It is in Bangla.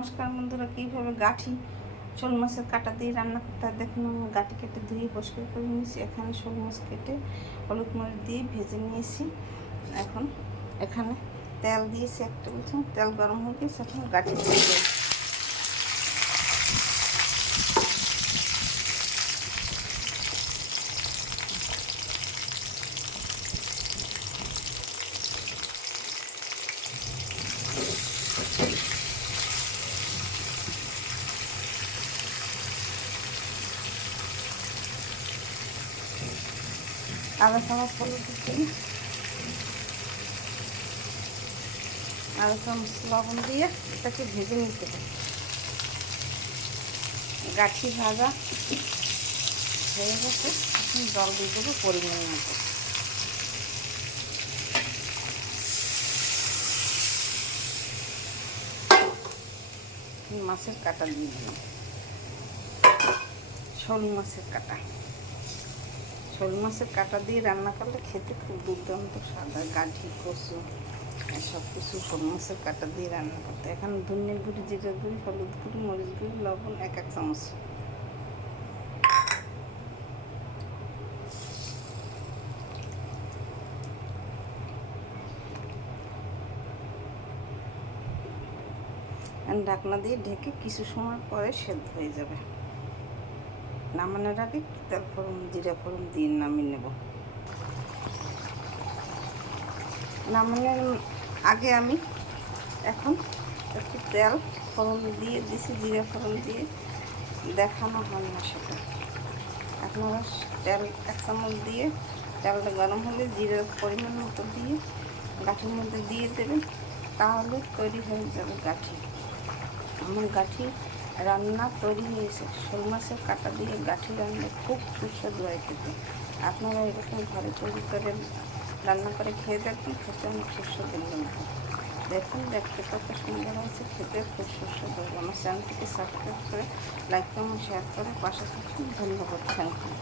নমস্কার বন্ধুরা, কীভাবে গাঠি শোল মাছের কাঁটা দিয়ে রান্না করতে হয় দেখুন। আমি গাঠি কেটে ধুয়ে পরিষ্কার করে নিয়েছি। এখানে শোল মাছ কেটে হলুদ মরিচ দিয়ে ভেজে নিয়েছি। এখন এখানে তেল দিয়েছি, একটা বুঝুন তেল গরম হয়ে গেছে। এখন গাঠি দিয়ে দেব। আদা চামচ হলুদ দিয়ে, আদা চামচ লবণ দিয়ে এটাকে ভেজে নিতে হবে। গাঠি ভাজা হয়ে গেছে। এখন জল দিয়ে দেবো পরিমাণ মতো। মাছের কাঁটা দিয়ে দিলাম, শোল মাছের কাঁটা। শোল মাছের কাঁটা দিয়ে রান্না করলে খেতে খুব দুর্দান্ত স্বাদ হয়। গাঠি, কচু সব কিছু শোল মাছের কাঁটা দিয়ে রান্না করতে। এখানে ধনিয়া গুঁড়ি, জিরা গুঁড়ি, হলুদ গুঁড়ি, মরিচ গুঁড়ি, লবণ এক চামচ। ঢাকনা দিয়ে ঢেকে কিছু সময় পরে সেদ্ধ হয়ে যাবে। নামানোর আগে তেল ফোড়ন, জিরা ফোড়ন দিয়ে নামিয়ে নেব। নামানোর আগে আমি এখন একটু তেল ফোড়ন দিয়ে দিছি, জিরা ফোড়ন দিয়ে দেখানো হয় না সেটা। আপনারা তেল এক চামচ দিয়ে তেলটা গরম হলে জিরার পরিমাণ মতো দিয়ে গাঠির মধ্যে দিয়ে দেবেন, তাহলে তৈরি হয়ে যাবে গাঠি। আমার গাঠি রান্না তৈরি হয়েছে। শোল মাছের কাঁটা দিয়ে গাঠি রান্না খুব সুস্বাদু হয় খেতে। আপনারা এরকম ঘরে তৈরি করে রান্না করে খেয়ে দেখবেন, খেতে অনেক সুস্বাদু লাগবে। দেখুন দেখতে কত সুন্দর হয়েছে, খেতে খুব সুস্বাদু হবে। আমার চ্যানেলটিকে সাবস্ক্রাইব করে লাইক কমেন্ট শেয়ার করে পাশে থাকুন। ধন্যবাদ। Thank you.